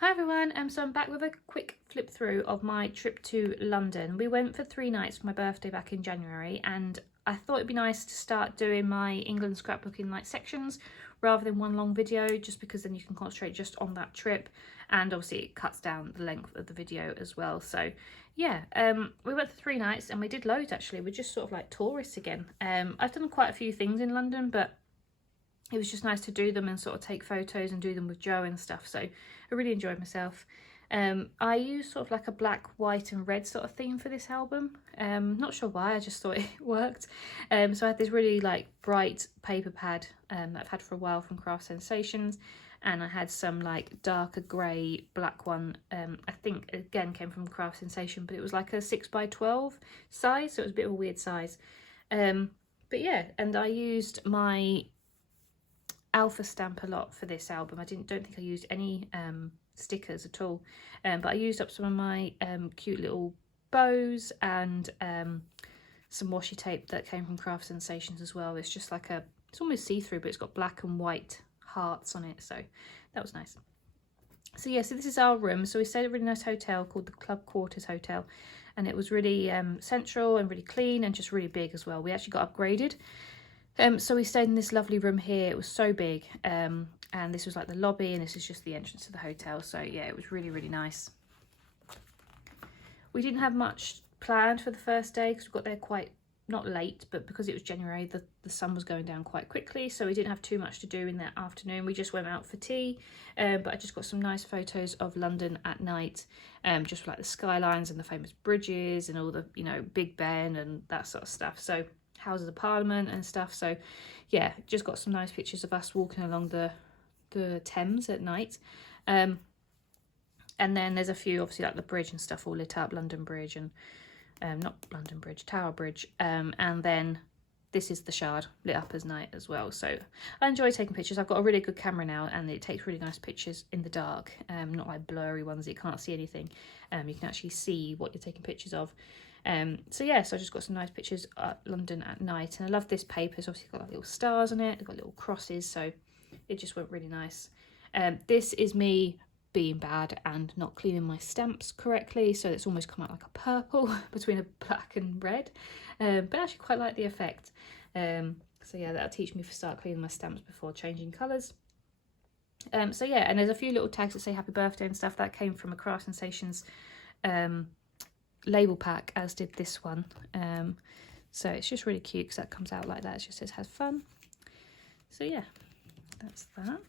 Hi everyone, so I'm back with a quick flip through of my trip to London. We went for 3 nights for my birthday back in January, and I thought it'd be nice to start doing my England scrapbooking like sections rather than one long video, just because then you can concentrate just on that trip, and obviously it cuts down the length of the video as well. So yeah, we went for 3 nights and we did loads actually. We're just sort of like tourists again. I've done quite a few things in London, but it was just nice to do them and sort of take photos and do them with Joe and stuff. So I really enjoyed myself. I used sort of like a black, white and red sort of theme for this album. Not sure why, I just thought it worked. So I had this really like bright paper pad that I've had for a while from Craft Sensations. And I had some like darker grey black one, I think again came from Craft Sensation, but it was like a 6x12 size, so it was a bit of a weird size. But yeah, and I used my alpha stamp a lot for this album. I don't think I used any stickers at all, but I used up some of my cute little bows and some washi tape that came from Craft Sensations as well. It's just like it's almost see-through, but it's got black and white hearts on it, so that was nice. So yeah, so this is our room. So we stayed at a really nice hotel called the Club Quarters Hotel, and it was really central and really clean and just really big as well. We actually got upgraded. So we stayed in this lovely room here. It was so big, and this was like the lobby, and this is just the entrance to the hotel. So yeah, it was really, really nice. We didn't have much planned for the first day because we got there quite, not late, but because it was January, the sun was going down quite quickly, so we didn't have too much to do in that afternoon. We just went out for tea, but I just got some nice photos of London at night, just like the skylines and the famous bridges and all the, you know, Big Ben and that sort of stuff. So Houses of Parliament and stuff. So yeah, just got some nice pictures of us walking along the Thames at night. And then there's a few, obviously, like the bridge and stuff all lit up, London Bridge and not London Bridge, Tower Bridge. And then this is the Shard lit up as night as well. So I enjoy taking pictures. I've got a really good camera now, and it takes really nice pictures in the dark, not like blurry ones that you can't see anything. You can actually see what you're taking pictures of. So yeah, so I just got some nice pictures of London at night, and I love this paper. It's obviously got like little stars on it, it's got little crosses, so it just went really nice. This is me being bad and not cleaning my stamps correctly, so it's almost come out like a purple between a black and red, but I actually quite like the effect. So yeah, that'll teach me to start cleaning my stamps before changing colours. So yeah, and there's a few little tags that say happy birthday and stuff that came from a Craft Sensations label pack, as did this one. So it's just really cute because that comes out like that. It just says have fun. So yeah, that's that.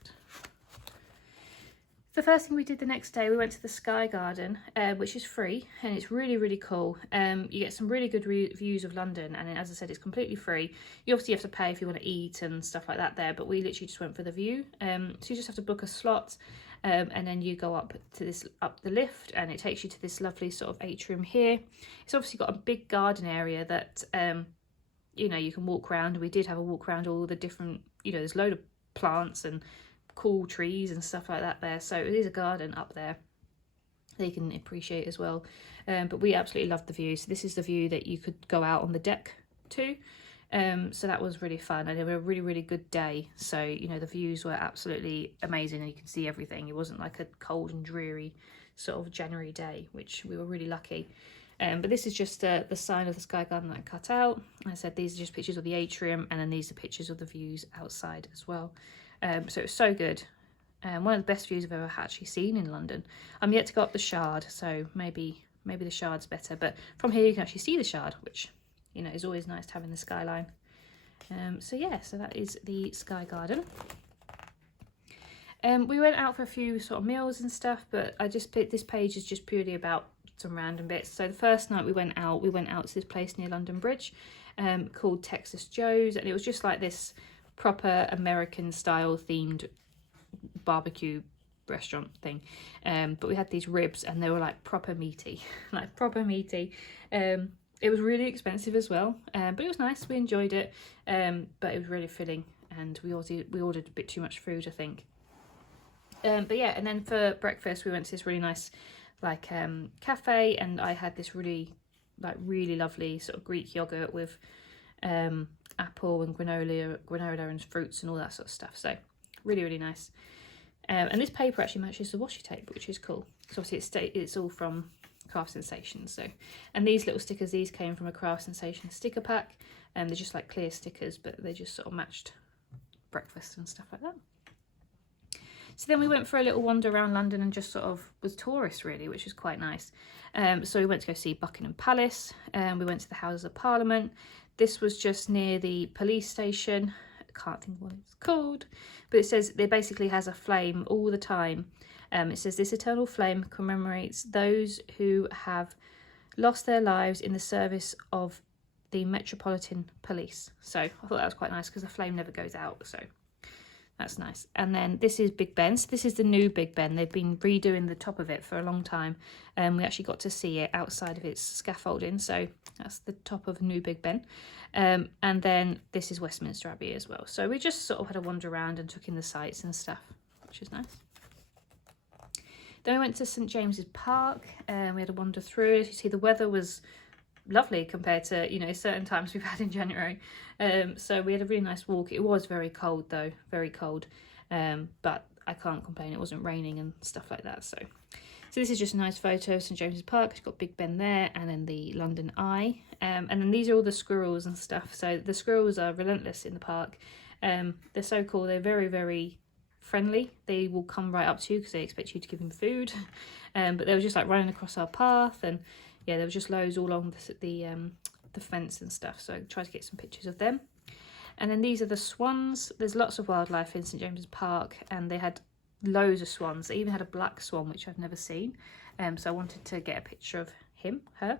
The first thing we did the next day, we went to the Sky Garden, which is free, and it's really, really cool. You get some really good views of London, and as I said, it's completely free. You obviously have to pay if you want to eat and stuff like that there, but we literally just went for the view. So you just have to book a slot, and then you go up the lift, and it takes you to this lovely sort of atrium here. It's obviously got a big garden area that you know, you can walk around. We did have a walk around all the different, you know, there's a load of plants and cool trees and stuff like that there, so it is a garden up there that you can appreciate as well. But we absolutely loved the view. So this is the view that you could go out on the deck to. So that was really fun, and it was a really, really good day. So, you know, the views were absolutely amazing, and you can see everything. It wasn't like a cold and dreary sort of January day, which we were really lucky. But this is just the sign of the Sky Garden that I cut out. I said these are just pictures of the atrium, and then these are pictures of the views outside as well. So it was so good. One of the best views I've ever actually seen in London. I'm yet to go up the Shard, so maybe the Shard's better. But from here you can actually see the Shard, which, you know, is always nice to have in the skyline. So yeah, so that is the Sky Garden. We went out for a few sort of meals and stuff, but I just picked, this page is just purely about some random bits. So the first night we went out to this place near London Bridge, called Texas Joe's, and it was just like this proper American style themed barbecue restaurant thing, but we had these ribs and they were like proper meaty. Like proper meaty. It was really expensive as well, but it was nice. We enjoyed it, but it was really filling, and we ordered a bit too much food, I think. But yeah, and then for breakfast we went to this really nice like cafe, and I had this really lovely sort of Greek yogurt with apple and granola and fruits and all that sort of stuff. So really, really nice. And this paper actually matches the washi tape, which is cool. So obviously it's all from Craft Sensations. So, and these little stickers, these came from a Craft Sensations sticker pack. They're just like clear stickers, but they just sort of matched breakfast and stuff like that. So then we went for a little wander around London and just sort of was tourists really, which was quite nice. So we went to go see Buckingham Palace. We went to the Houses of Parliament. This was just near the police station. I can't think what it's called, but it says it basically has a flame all the time. It says this eternal flame commemorates those who have lost their lives in the service of the Metropolitan Police. So I thought that was quite nice because the flame never goes out. So that's nice. And then this is Big Ben. So this is the new Big Ben. They've been redoing the top of it for a long time. We actually got to see it outside of its scaffolding. So that's the top of new Big Ben. And then this is Westminster Abbey as well. So we just sort of had a wander around and took in the sights and stuff, which is nice. Then we went to St James's Park and we had a wander through. As you see, the weather was lovely compared to, you know, certain times we've had in January. So we had a really nice walk. It was very cold though, very cold. But I can't complain. It wasn't raining and stuff like that. So this is just a nice photo of St James's Park. It's got Big Ben there and then the London Eye. And then these are all the squirrels and stuff. So the squirrels are relentless in the park. They're so cool. They're very, very friendly. They will come right up to you because they expect you to give them food. But they were just like running across our path, and yeah, there was just loads all along the fence and stuff. So I tried to get some pictures of them. And then these are the swans. There's lots of wildlife in St James's Park, and they had loads of swans. They even had a black swan, which I've never seen. So I wanted to get a picture of her.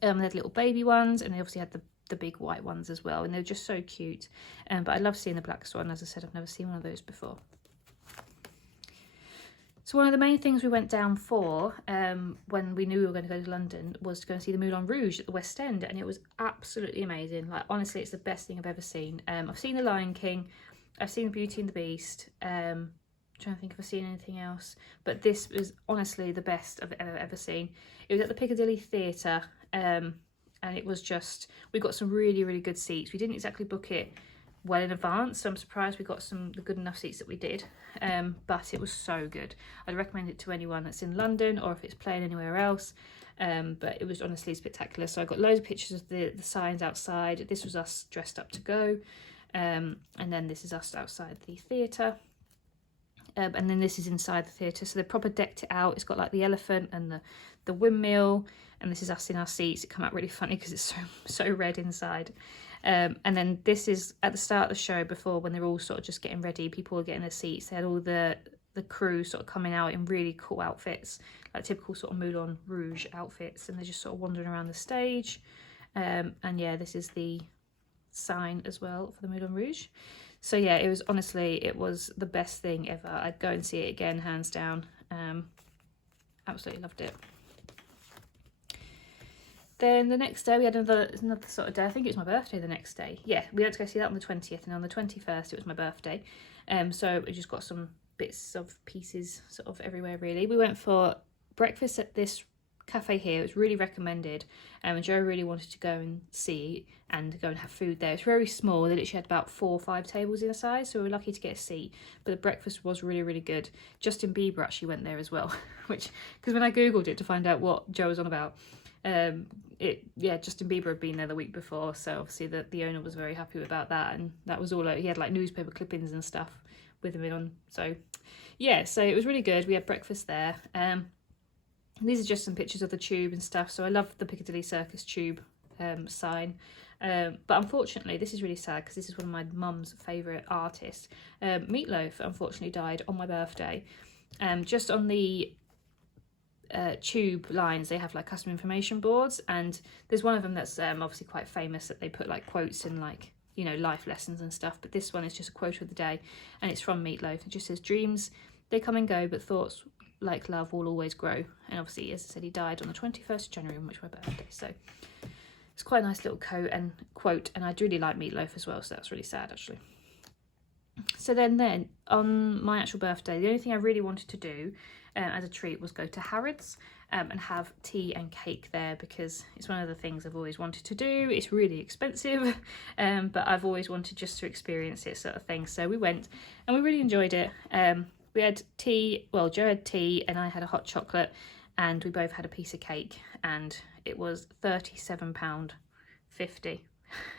They had little baby ones, and they obviously had the big white ones as well, and they were just so cute. But I love seeing the black swan. As I said, I've never seen one of those before. So one of the main things we went down for when we knew we were going to go to London was to go and see the Moulin Rouge at the West End, and it was absolutely amazing. Like, honestly, it's the best thing I've ever seen. I've seen The Lion King, I've seen Beauty and the Beast, trying to think if I've seen anything else, but this was honestly the best I've ever seen. It was at the Piccadilly Theatre, and it was just, we got some really, really good seats. We didn't exactly book it well in advance, so I'm surprised we got the good enough seats that we did, but it was so good. I'd recommend it to anyone that's in London or if it's playing anywhere else, but it was honestly spectacular. So I got loads of pictures of the signs outside. This was us dressed up to go, and then this is us outside the theatre. And then this is inside the theatre, so they proper decked it out. It's got like the elephant and the windmill, and this is us in our seats. It come out really funny because it's so red inside. And then this is at the start of the show, before, when they're all sort of just getting ready, people were getting their seats. They had all the crew sort of coming out in really cool outfits, like typical sort of Moulin Rouge outfits, and they're just sort of wandering around the stage. And yeah, this is the sign as well for the Moulin Rouge. So yeah, it was the best thing ever. I'd go and see it again, hands down. Absolutely loved it. Then the next day we had another sort of day. I think it was my birthday the next day. Yeah, we went to go see that on the 20th, and on the 21st it was my birthday. So we just got some bits of pieces sort of everywhere really. We went for breakfast at this cafe here. It was really recommended, and Joe really wanted to go and see and go and have food there. It's very small. They literally had about 4 or 5 tables inside, so we were lucky to get a seat, but the breakfast was really, really good. Justin Bieber actually went there as well, which, because when I googled it to find out what Joe was on about, Justin Bieber had been there the week before, so obviously the owner was very happy about that, and that was all. He had like newspaper clippings and stuff with him on. So yeah, so it was really good. We had breakfast there. These are just some pictures of the tube and stuff. So I love the Piccadilly Circus tube sign. But unfortunately, this is really sad because this is one of my mum's favourite artists. Meatloaf unfortunately died on my birthday. Just on the tube lines, they have like custom information boards, and there's one of them that's obviously quite famous, that they put like quotes and like, you know, life lessons and stuff. But this one is just a quote of the day, and it's from Meatloaf. It just says, "Dreams, they come and go, but thoughts like love will always grow." And obviously, as I said, he died on the 21st of January, which was my birthday. So it's quite a nice little quote, and I really like Meatloaf as well, so that's really sad actually. So then on my actual birthday, the only thing I really wanted to do as a treat was go to Harrods and have tea and cake there, because it's one of the things I've always wanted to do. It's really expensive, but I've always wanted just to experience it, sort of thing. So we went and we really enjoyed it. We had tea, well, Joe had tea and I had a hot chocolate, and we both had a piece of cake, and it was £37.50.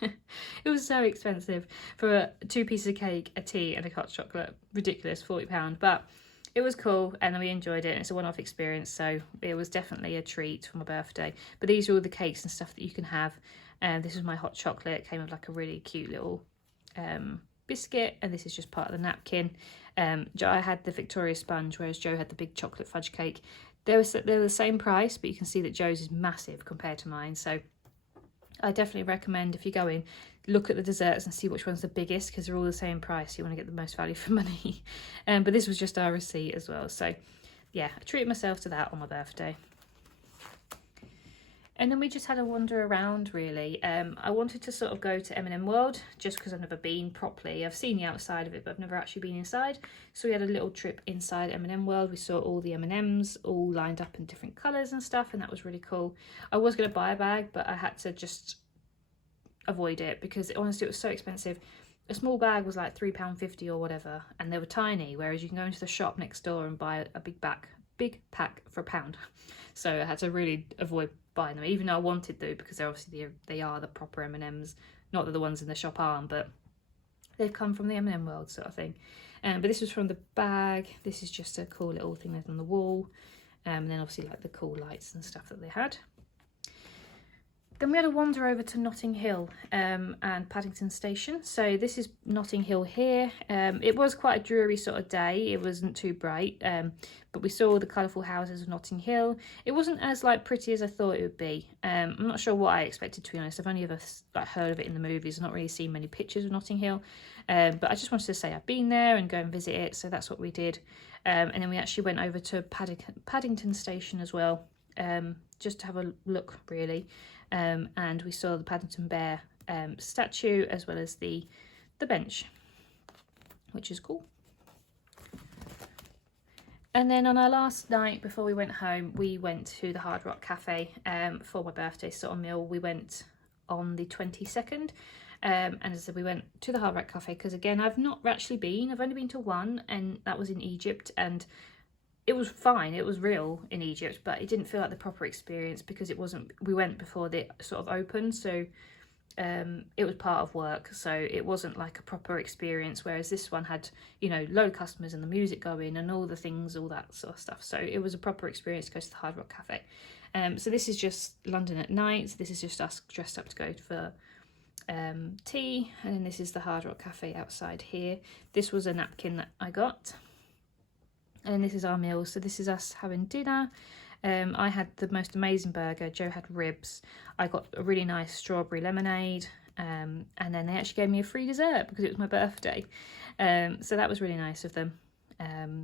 It was so expensive for 2 pieces of cake, a tea and a hot chocolate. Ridiculous, £40. But it was cool and we enjoyed it. It's a one-off experience, so it was definitely a treat for my birthday. But these are all the cakes and stuff that you can have. And this was my hot chocolate. It came with like a really cute little biscuit, and this is just part of the napkin. I had the Victoria sponge, whereas Joe had the big chocolate fudge cake. They're the same price, but you can see that Joe's is massive compared to mine. So I definitely recommend, if you go in, look at the desserts and see which one's the biggest, because they're all the same price. You want to get the most value for money. But this was just our receipt as well. So yeah, I treated myself to that on my birthday. And then we just had a wander around, really. I wanted to sort of go to M&M World, just because I've never been properly. I've seen the outside of it, but I've never actually been inside. So we had a little trip inside M&M World. We saw all the M&Ms all lined up in different colours and stuff, and that was really cool. I was going to buy a bag, but I had to just avoid it, because honestly it was so expensive. A small bag was like £3.50 or whatever, and they were tiny, whereas you can go into the shop next door and buy a big pack for £1. So I had to really avoid buying them, even though I wanted to, because they're obviously they are the proper M&Ms. Not that the ones in the shop aren't, but they've come from the M&M World sort of thing. But this was from the bag. This is just a cool little thing that's on the wall, and then obviously like the cool lights and stuff that they had. Then we had a wander over to Notting Hill and Paddington Station. So this is Notting Hill here. It was quite a dreary sort of day. It wasn't too bright, but we saw the colourful houses of Notting Hill. It wasn't as like pretty as I thought it would be. I'm not sure what I expected, to be honest. I've only ever like heard of it in the movies. I've not really seen many pictures of Notting Hill. But I just wanted to say I've been there and go and visit it. So that's what we did. And then we actually went over to Paddington Station as well, just to have a look, really. And we saw the Paddington Bear statue, as well as the bench, which is cool. And then on our last night before we went home, we went to the Hard Rock Cafe for my birthday sort of meal. We went on the 22nd, and as I said, we went to the Hard Rock Cafe because, again, I've not actually been. I've only been to one, and that was in Egypt, and it was fine. It was real in Egypt, but it didn't feel like the proper experience because it wasn't. We went before they sort of opened, so it was part of work, so it wasn't like a proper experience. Whereas this one had, you know, load of customers and the music going and all the things, all that sort of stuff. So it was a proper experience to go to the Hard Rock Cafe. So this is just London at night. So this is just us dressed up to go for tea, and then this is the Hard Rock Cafe outside here. This was a napkin that I got. And this is our meal. So this is us having dinner. I had the most amazing burger. Joe had ribs. I got a really nice strawberry lemonade. And then they actually gave me a free dessert because it was my birthday. So that was really nice of them.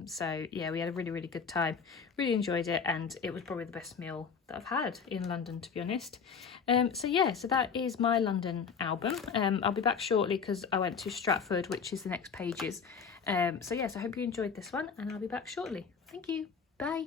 So yeah, we had a really, really good time. Really enjoyed it. And it was probably the best meal that I've had in London, to be honest. So yeah, so that is my London album. I'll be back shortly because I went to Stratford, which is the next pages. So yes, I hope you enjoyed this one, and I'll be back shortly. Thank you. Bye.